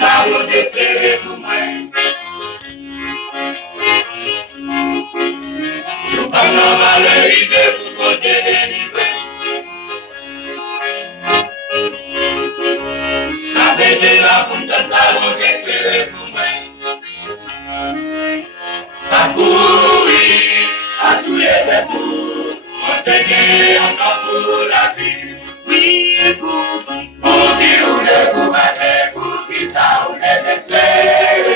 vou descer pro mãe. Chupa na bala e devo poder ele bem. A verde na punta vou descer pro mãe. Papui, a tu é tu, você quer a papura vir. Porque o nego vai ser porque saúde desespero.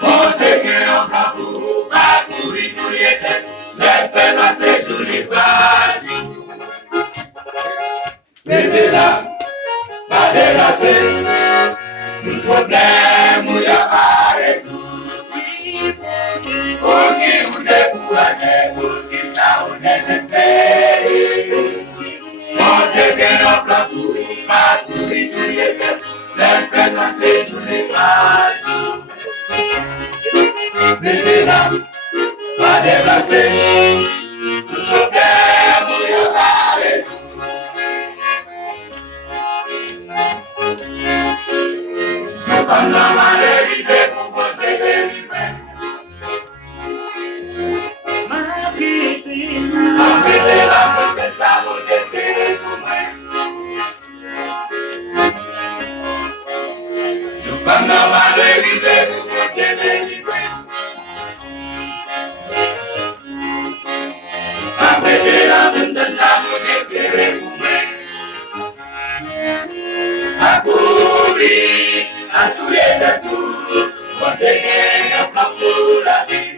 Você quer a papura e tu é leve na seja liberdade. Medela, madeira ser, um problema e aparece. Porque o nego vai ser porque saúde desespero. Você quer a papura e tu é leve na seja liberdade. Medela, madeira ser, um problema e aparece. Chupa e devo você ver. A primeira potença vou descer pro mãe. Chupa e devo você ver. A primeira potença vou descer pro mãe. A curi, a tureta tu, você quer a papura vir.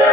La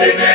Amen.